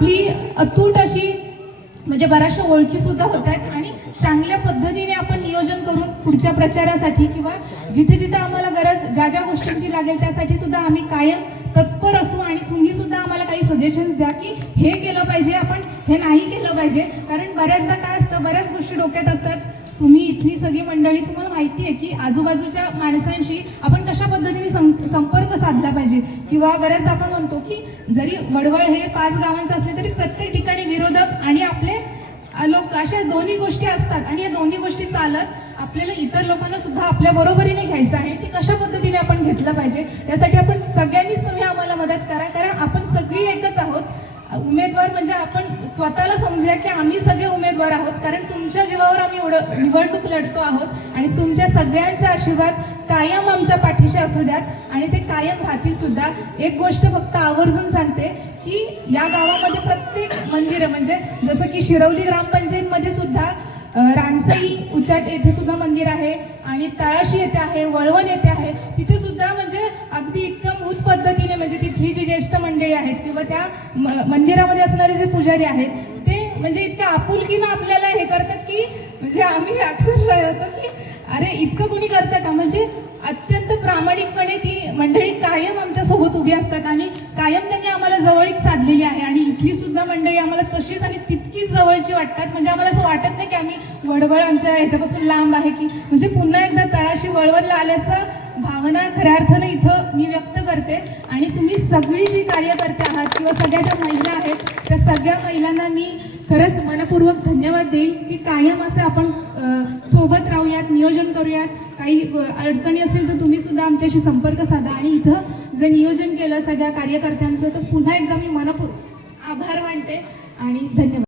आपली अतूट अशी म्हणजे बऱ्याचशा ओळखी सुद्धा होत आहेत आणि चांगल्या पद्धतीने आपण नियोजन करून पुढच्या प्रचारासाठी किंवा जिथे जिथे आम्हाला गरज ज्या ज्या गोष्टींची लागेल त्यासाठी सुद्धा आम्ही कायम तत्पर असू आणि तुम्ही सुद्धा आम्हाला काही सजेशन्स द्या की हे केलं पाहिजे आपण हे नाही केलं पाहिजे. कारण बऱ्याचदा काय असतं बऱ्याच गोष्टी डोक्यात असतात. तुम्ही इथली सगळी मंडळी तुम्हाला माहिती आहे की आजूबाजूच्या माणसांशी आपण कशा पद्धतीने सं- संपर्क साधला पाहिजे? किंवा बऱ्याचदा आपण म्हणतो की जरी वडवळ हे पाच गावांचं असले तरी प्रत्येक ठिकाणी विरोधक आणि आपले लोक अशा दोन्ही गोष्टी असतात आणि या दोन्ही गोष्टी चालत आपल्याला इतर लोकांना सुद्धा आपल्या बरोबरीने घ्यायचं आहे. ते कशा पद्धतीने आपण घेतलं पाहिजे? यासाठी आपण सगळ्यांनीच तुम्ही आम्हाला मदत करा. कारण आपण सगळी एकच आहोत. उमेदवार म्हणजे आपण स्वतःला समजूया की आम्ही सगळे उमेदवार आहोत. कारण तुमच्या जीवावर आम्ही उड निवडणूक लढतो आहोत आणि तुमच्या सगळ्यांचा आशीर्वाद कायम आमच्या पाठीशी असू द्यात आणि ते कायम राहतील सुद्धा. एक गोष्ट फक्त आवर्जून सांगते की या गावामध्ये प्रत्येक मंदिर म्हणजे जसं की शिरवली ग्रामपंचायतमध्ये सुद्धा रानसई उचाट येथे सुद्धा मंदिर आहे आणि तळाशी येथे आहे वळवण येथे आहे. तिथे सुद्धा म्हणजे अगदी एकदम भूत पद्धतीने म्हणजे तिथली जी ज्येष्ठ मंडळी आहेत किंवा त्या मंदिरामध्ये असणारे जे पुजारी आहेत म्हणजे इतक्या आपुलकीनं आपल्याला हे करतात की म्हणजे आम्ही अक्षरशः होतो की अरे इतकं कोणी करतं का? म्हणजे अत्यंत प्रामाणिकपणे ती मंडळी कायम आमच्यासोबत उभी असतात आणि कायम त्यांनी आम्हाला जवळीक साधलेली आहे. आणि इथली सुद्धा मंडळी आम्हाला तशीच आणि तितकीच जवळची वाटतात. म्हणजे आम्हाला असं वाटत नाही की आम्ही वडवळ आमच्या ह्याच्यापासून लांब आहे की म्हणजे पुन्हा एकदा तळाशी वळवळला आल्याचं भावना खऱ्या अर्थानं इथं मी व्यक्त करते. आणि तुम्ही सगळी जी कार्यकर्ते आहात किंवा सगळ्या ज्या महिला आहेत त्या सगळ्या महिलांना मी खरंच मनपूर्वक धन्यवाद देईल की कायम असं आपण सोबत राहूयात नियोजन करूयात. काही अडचणी असेल तर तुम्ही सुद्धा आमच्याशी संपर्क साधा. आणि इथं जे नियोजन केलं सगळ्या कार्यकर्त्यांचं तर पुन्हा एकदा मी मनपूर्वक आभार मानते आणि धन्यवाद.